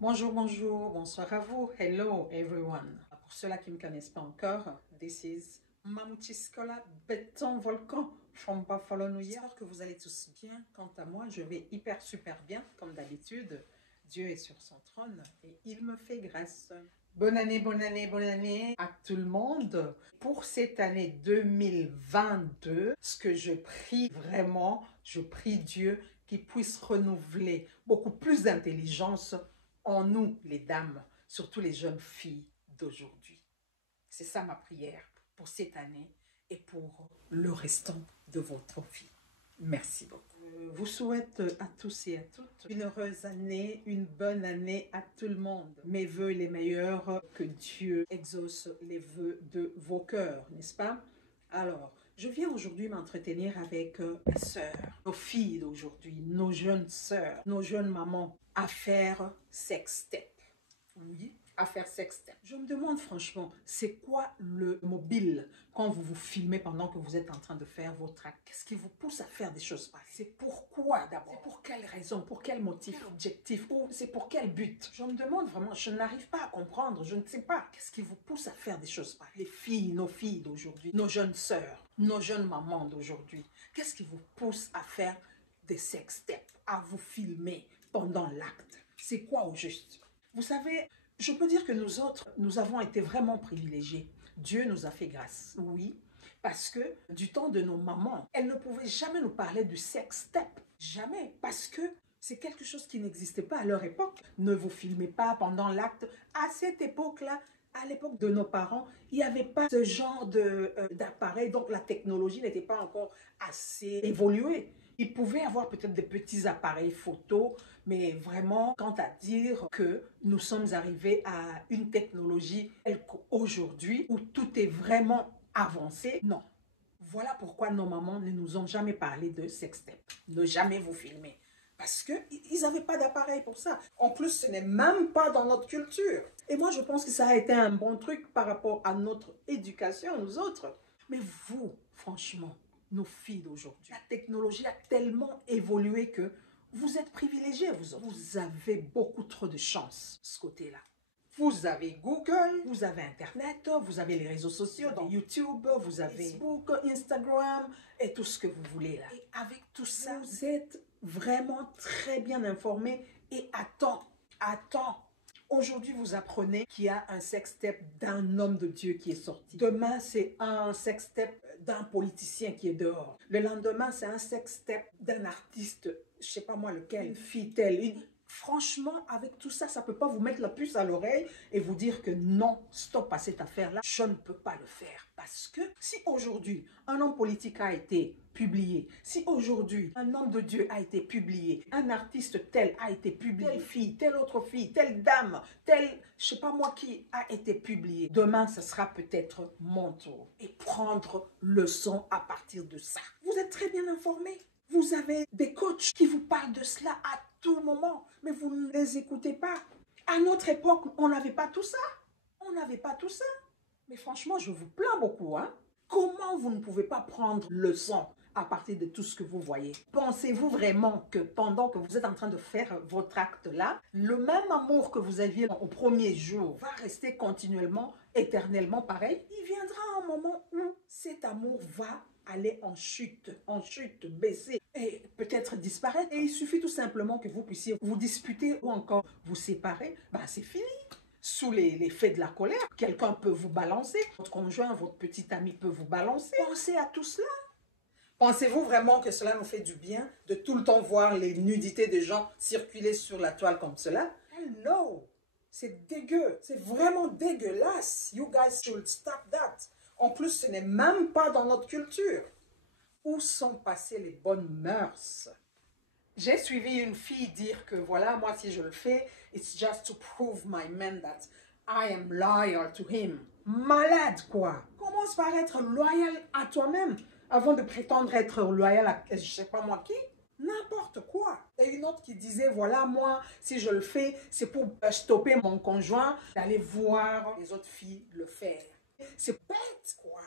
Bonjour, bonjour, bonsoir à vous. Hello everyone. Pour ceux-là qui ne me connaissent pas encore, this is Mamouti Skola, Béton Volcan from Buffalo, New York. J'espère que vous allez tous bien. Quant à moi, je vais hyper super bien, comme d'habitude. Dieu est sur son trône et il me fait grâce. Bonne année, bonne année, bonne année à tout le monde. Pour cette année 2022, ce que je prie vraiment, je prie Dieu qu'il puisse renouveler beaucoup plus d'intelligence en nous, les dames, surtout les jeunes filles d'aujourd'hui. C'est ça ma prière pour cette année et pour le restant de votre vie. Merci beaucoup. Je vous souhaite à tous et à toutes une heureuse année, une bonne année à tout le monde. Mes voeux les meilleurs, que Dieu exauce les voeux de vos cœurs, n'est-ce pas? Alors, je viens aujourd'hui m'entretenir avec mes sœurs, nos filles d'aujourd'hui, nos jeunes sœurs, nos jeunes mamans, à faire sextep. Oui, à faire sextep. Je me demande franchement, c'est quoi le mobile quand vous vous filmez pendant que vous êtes en train de faire votre acte? Qu'est-ce qui vous pousse à faire des choses pareilles? C'est pourquoi d'abord? C'est pour quelle raison? Pour quel motif? Quel objectif? Ou c'est pour quel but? Je me demande vraiment, je n'arrive pas à comprendre, je ne sais pas. Qu'est-ce qui vous pousse à faire des choses pareilles? Les filles, nos filles d'aujourd'hui, nos jeunes sœurs, nos jeunes mamans d'aujourd'hui, qu'est-ce qui vous pousse à faire des sextep, à vous filmer pendant l'acte? C'est quoi au juste? Vous savez, je peux dire que nous autres, nous avons été vraiment privilégiés. Dieu nous a fait grâce, oui, parce que du temps de nos mamans, elles ne pouvaient jamais nous parler du sextep, jamais, parce que c'est quelque chose qui n'existait pas à leur époque. Ne vous filmez pas pendant l'acte. À cette époque-là, à l'époque de nos parents, il n'y avait pas ce genre d'appareil, donc la technologie n'était pas encore assez évoluée. Ils pouvaient avoir peut-être des petits appareils photo, mais vraiment, quant à dire que nous sommes arrivés à une technologie aujourd'hui où tout est vraiment avancé, non. Voilà pourquoi nos mamans ne nous ont jamais parlé de sextape. Ne jamais vous filmer. Parce qu'ils n'avaient pas d'appareil pour ça. En plus, ce n'est même pas dans notre culture. Et moi, je pense que ça a été un bon truc par rapport à notre éducation, nous autres. Mais vous, franchement, nos filles d'aujourd'hui, la technologie a tellement évolué que vous êtes privilégiés, vous autres. Vous avez beaucoup trop de chance, ce côté-là. Vous avez Google, vous avez Internet, vous avez les réseaux sociaux, donc YouTube, vous avez Facebook, Instagram et tout ce que vous voulez là. Et avec tout ça, vous êtes vraiment très bien informés et à temps. Aujourd'hui, vous apprenez qu'il y a un sextape d'un homme de Dieu qui est sorti. Demain, c'est un sextape d'un politicien qui est dehors. Le lendemain, c'est un sextape d'un artiste, je sais pas moi lequel, une fille telle, franchement, avec tout ça, ça ne peut pas vous mettre la puce à l'oreille et vous dire que non, stop à cette affaire-là, je ne peux pas le faire. Parce que si aujourd'hui, un homme politique a été publié, si aujourd'hui, un homme de Dieu a été publié, un artiste tel a été publié, telle fille, telle autre fille, telle dame, telle, je ne sais pas moi qui a été publié, demain, ce sera peut-être mon tour. Et prendre leçon à partir de ça. Vous êtes très bien informés. Vous avez des coachs qui vous parlent de cela à tout moment, mais vous ne les écoutez pas. À notre époque, on n'avait pas tout ça. On n'avait pas tout ça. Mais franchement, je vous plains beaucoup, hein. Comment vous ne pouvez pas prendre leçon à partir de tout ce que vous voyez? Pensez-vous vraiment que pendant que vous êtes en train de faire votre acte-là, le même amour que vous aviez au premier jour va rester continuellement, éternellement pareil? Il viendra un moment où cet amour va aller en chute, baisser et peut-être disparaître. Et il suffit tout simplement que vous puissiez vous disputer ou encore vous séparer. Ben, c'est fini. Sous l'effet de la colère, quelqu'un peut vous balancer, votre conjoint, votre petit ami peut vous balancer. Pensez à tout cela. Pensez-vous vraiment que cela nous fait du bien de tout le temps voir les nudités des gens circuler sur la toile comme cela? Hell no! C'est dégueu. C'est vraiment dégueulasse. You guys should stop that. En plus, ce n'est même pas dans notre culture. Où sont passées les bonnes mœurs? J'ai suivi une fille dire que voilà, moi si je le fais, it's just to prove my man that I am loyal to him. Malade quoi! Commence par être loyal à toi-même avant de prétendre être loyal à je sais pas moi qui. N'importe quoi. Et une autre qui disait, voilà, moi, si je le fais, c'est pour stopper mon conjoint d'aller voir les autres filles le faire. C'est bête quoi.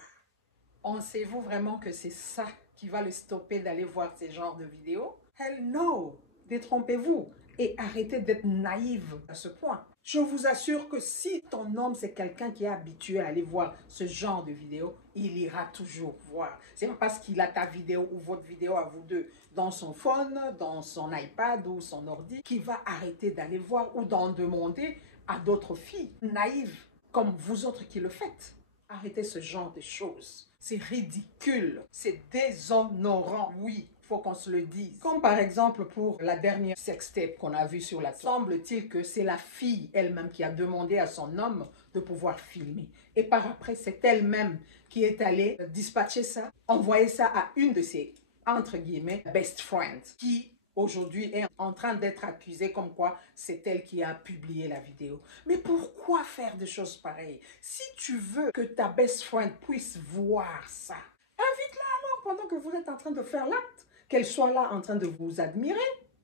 Pensez-vous vraiment que c'est ça qui va le stopper d'aller voir ces genres de vidéos? Hell no! Détrompez-vous. Et arrêtez d'être naïve à ce point. Je vous assure que si ton homme, c'est quelqu'un qui est habitué à aller voir ce genre de vidéos, il ira toujours voir. C'est pas parce qu'il a ta vidéo ou votre vidéo à vous deux dans son phone, dans son iPad ou son ordi, qu'il va arrêter d'aller voir ou d'en demander à d'autres filles naïves comme vous autres qui le faites. Arrêtez ce genre de choses. C'est ridicule. C'est déshonorant. Oui, il faut qu'on se le dise. Comme par exemple pour la dernière sextape qu'on a vue sur la toile. Semble-t-il que c'est la fille elle-même qui a demandé à son homme de pouvoir filmer. Et par après, c'est elle-même qui est allée dispatcher ça, envoyer ça à une de ses, entre guillemets, best friends, qui aujourd'hui est en train d'être accusée comme quoi c'est elle qui a publié la vidéo. Mais pourquoi faire des choses pareilles? Si tu veux que ta best friend puisse voir ça, invite-la alors pendant que vous êtes en train de faire l'acte, qu'elle soit là en train de vous admirer.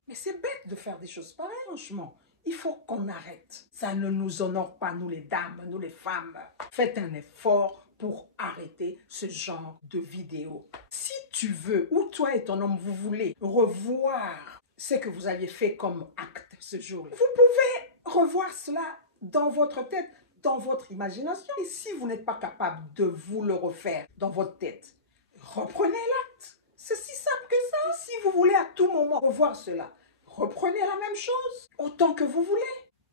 Mais c'est bête de faire des choses pareilles, franchement. Il faut qu'on arrête. Ça ne nous honore pas, nous les dames, nous les femmes. Faites un effort pour arrêter ce genre de vidéos. Si tu veux, ou toi et ton homme, vous voulez revoir ce que vous aviez fait comme acte ce jour-là, vous pouvez revoir cela dans votre tête, dans votre imagination. Et si vous n'êtes pas capable de vous le refaire dans votre tête, reprenez l'acte. C'est si simple que ça. Et si vous voulez à tout moment revoir cela, reprenez la même chose autant que vous voulez.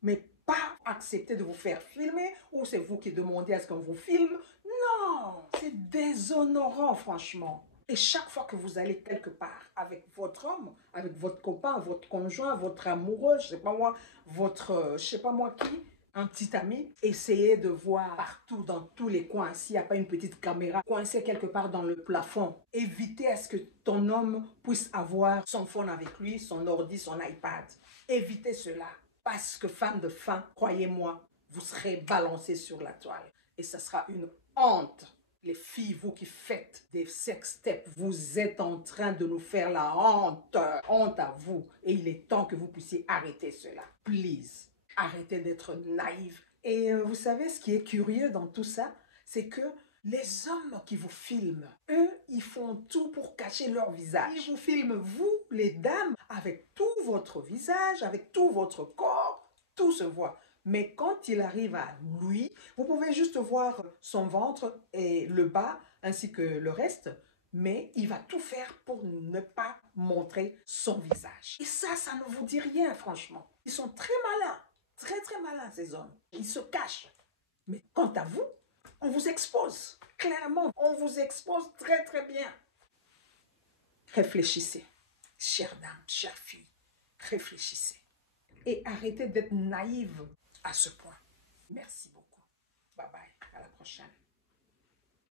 Mais pas accepter de vous faire filmer ou c'est vous qui demandez à ce qu'on vous filme. Non, c'est déshonorant franchement. Et chaque fois que vous allez quelque part avec votre homme, avec votre copain, votre conjoint, votre amoureux, je sais pas moi, votre, je sais pas moi qui, un petit ami, essayez de voir partout, dans tous les coins, s'il n'y a pas une petite caméra coincée quelque part dans le plafond. Évitez à ce que ton homme puisse avoir son phone avec lui, son ordi, son iPad. Évitez cela. Parce que femme de fin, croyez-moi, vous serez balancé sur la toile. Et ça sera une honte. Les filles, vous qui faites des sextapes, vous êtes en train de nous faire la honte. Honte à vous. Et il est temps que vous puissiez arrêter cela. Please. Arrêtez d'être naïve. Et vous savez, ce qui est curieux dans tout ça, c'est que les hommes qui vous filment, eux, ils font tout pour cacher leur visage. Ils vous filment, vous, les dames, avec tout votre visage, avec tout votre corps, tout se voit. Mais quand il arrive à lui, vous pouvez juste voir son ventre et le bas, ainsi que le reste, mais il va tout faire pour ne pas montrer son visage. Et ça ne vous dit rien, franchement. Ils sont très malins, très malins, ces hommes. Ils se cachent. Mais quant à vous, on vous expose. Clairement, on vous expose très bien. Réfléchissez, chère dame, chère fille. Réfléchissez. Et arrêtez d'être naïve à ce point. Merci beaucoup. Bye bye. À la prochaine.